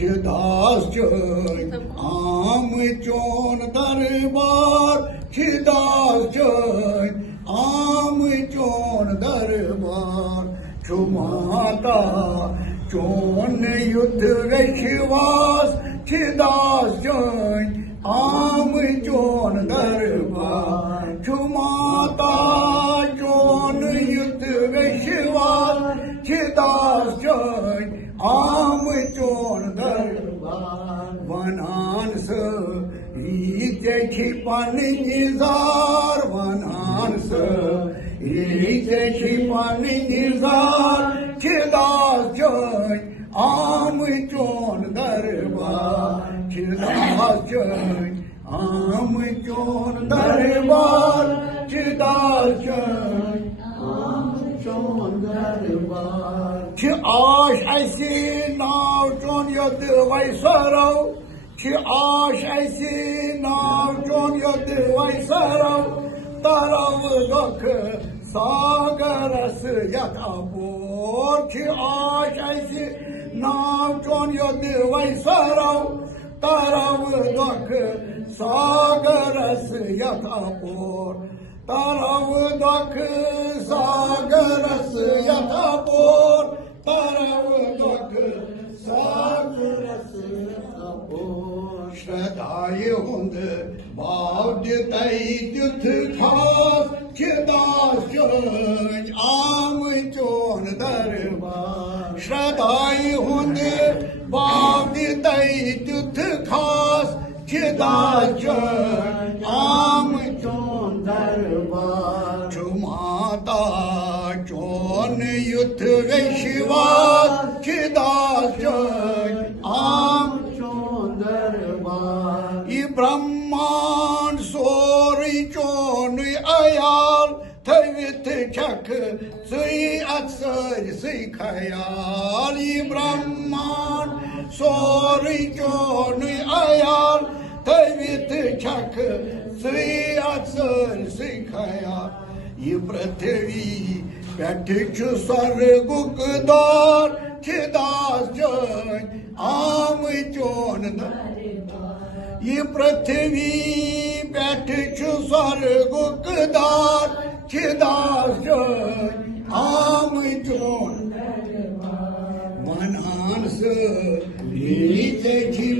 दास जन आम चोन दरबार दास जन आम चोन दरबार माता चोन युद्ध विश्वास दास जन आम चोन दरबार माता चोन युद्ध विश्वास दास जन आम चोन दरबार वनान सी पान निजार वनान सी पान निजार दास जन आम चोन दरबार दास जन आम चोन दरबार दास जन आम चोन दरबार आश ऐसी नाव चोन युद्ध वैसरव आश ऐसी नाव चोन युद्ध वैसरव तरव दुख सागरस यथापोर आश ऐसी नाव चोन युद्ध वैसरव तरव दुख सागरस यथापोर तरव दुख सागरस यथापोर तरव दुख सागरस यथापोर श्रद्धाय हुंद भाव दितई युद्ध खास दास जन आम चोन दरबार श्रद्धाय हुंद भाव दितई युद्ध खास दास जन आम चोन दरबार माता चोन युद्ध विश्वास दास जन आम चोन दरबार ब्रह्मांड सोरी चोन अयाल थवित छक सुई अक्सर सुई खयाल ब्रह्मांड सोरी चोन अयाल थवित छक सुई अक्सर सुई खयाल पृथ्वी पेठ स्वर्गुक द्वार दास जन आम चोन पृथ्वी पेठ स्वर्गुक द्वार दास जन आम चोन मनानस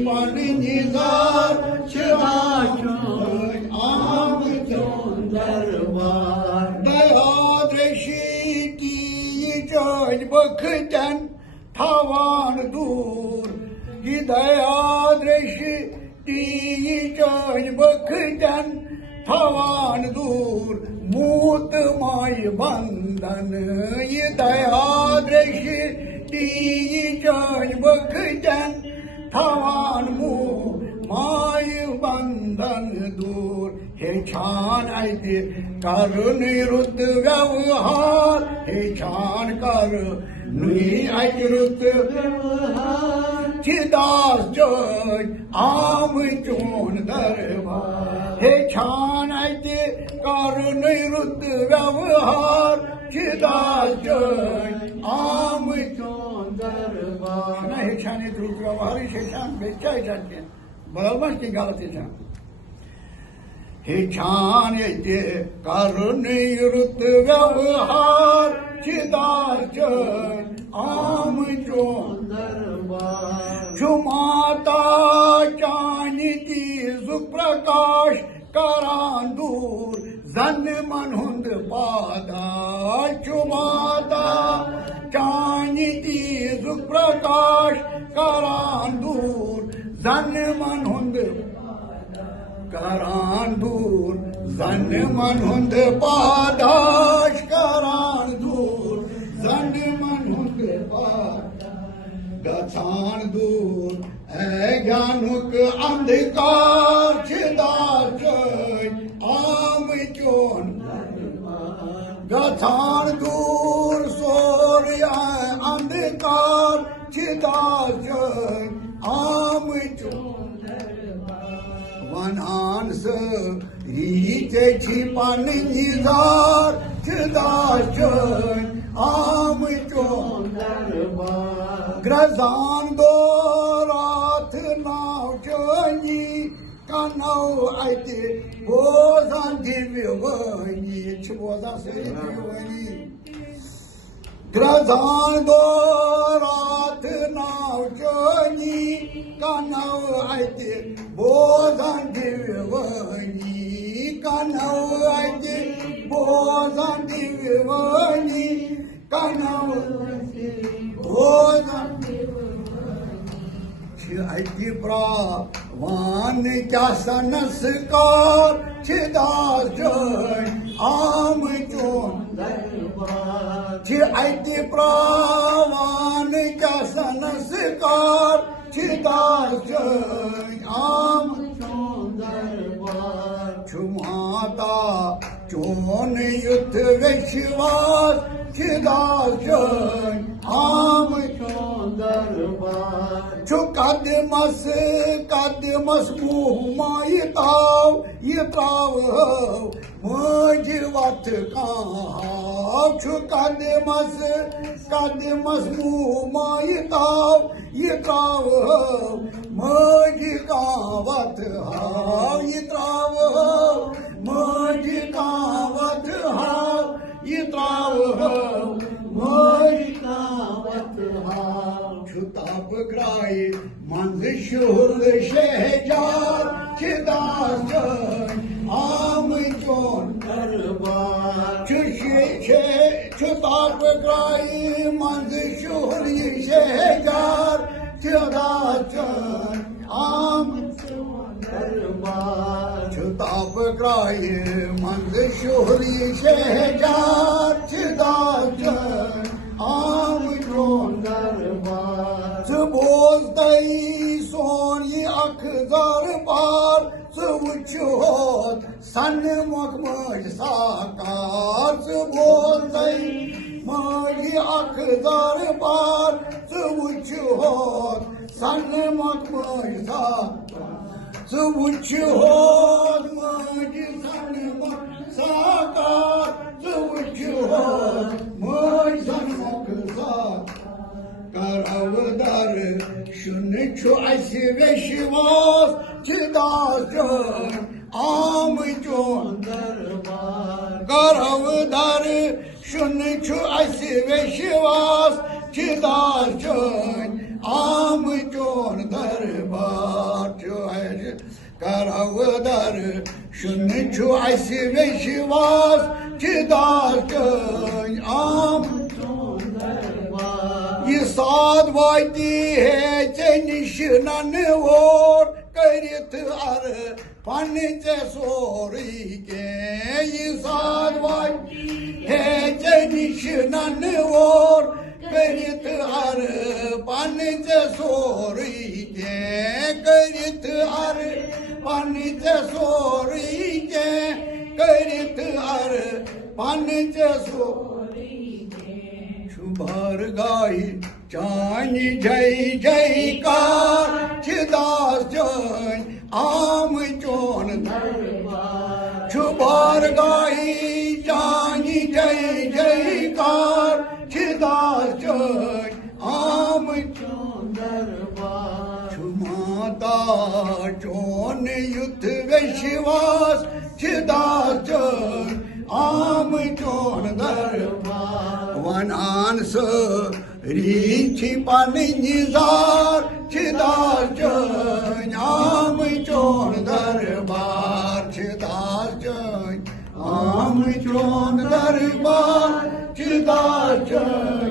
पान निजार दास जन आम चोन दरबार दया दृषि की जन बखतन थावान दूर दया दृषि की जन बखतन थावान दूर मूत माय बंधन दया दृषि की जन बखतन थावान माय बंधन दूर हे छान ऐते कर निरुद्ध व्यवहार हे छान कर निरुद्ध व्यवहार दास जन आम चोन दरबार हे छान ऐते कर निरुद्ध व्यवहार दास जन आम चोन दरबार हे छान निरुद्ध व्यवहार हे छान बेचाय जाते बरोबर की गलत है हे छान येते करुण निवृत्त व्यवहार दास जन आम चोन दरबार माता चानिती सुप्रकाश करान दूर जन मन हुंद पादाश माता चानिती सुप्रकाश करान दूर जन मन हुंद करान दूर जन मन हुंद पादाश करान दूर जन मन हुंद पादाश गछान दूर ज्ञानुक अंधकार दास जन आम चोन गछान दूर सूर्य अंधकार दास जन आम चोन वनांस पान निजार दास जन आम चोन ग्रजान दोरा kanau aite bozan divani chboza se divani Grazan dorat nauchani kanau aite bozan divani kanau aite bozan divani kanau bozan Aiti pravan kya sanaskar chidar joy am chon Aiti pravan kya sanaskar chidar joy am chon Chumata chon yuth vishwas chidar joy am chon Kadmas muhma yitav mujvat kahav kadmas muhma yitav mujkavat hav yitav mujkavat hav yitav mujkavat hav Chutab grai manzishul shehjar chidar joy am chon darbar Chutab grai manzishul shehjar chidar joy am chon darbar Chutab grai manzishul shehjar chidar joy am chon darbar Bozdai son ye akzar par Suvuchot san makmaj sakar Bozdai magi akzar par Suvuchot san makmaj sakar Suvuchot magi san makmaj sakar Suvuchot magi san makmaj sakar Karavdar shun chu asve shivas chidar joy am chon darbar Karavdar shun chu asve shivas chidar joy am chon darbar Karavdar shun chu asve shivas chidar joy am Sad vayti hai nishan vor karit ar panche sori ke sad vayti hai nishan vor karit ar panche sori ke karit ar panche sori ke karit ar panche sori Shubhar gai Chani jai jaikar chidar joy am chon darbar Shubhar gai Chani jai jaikar chidar joy am chon darbar Shumata chon yuth vishwas chidar joy am chon darbar One answer Richi pani nizar chidar joy am chon darbar chidar joy am chon darbar chidar joy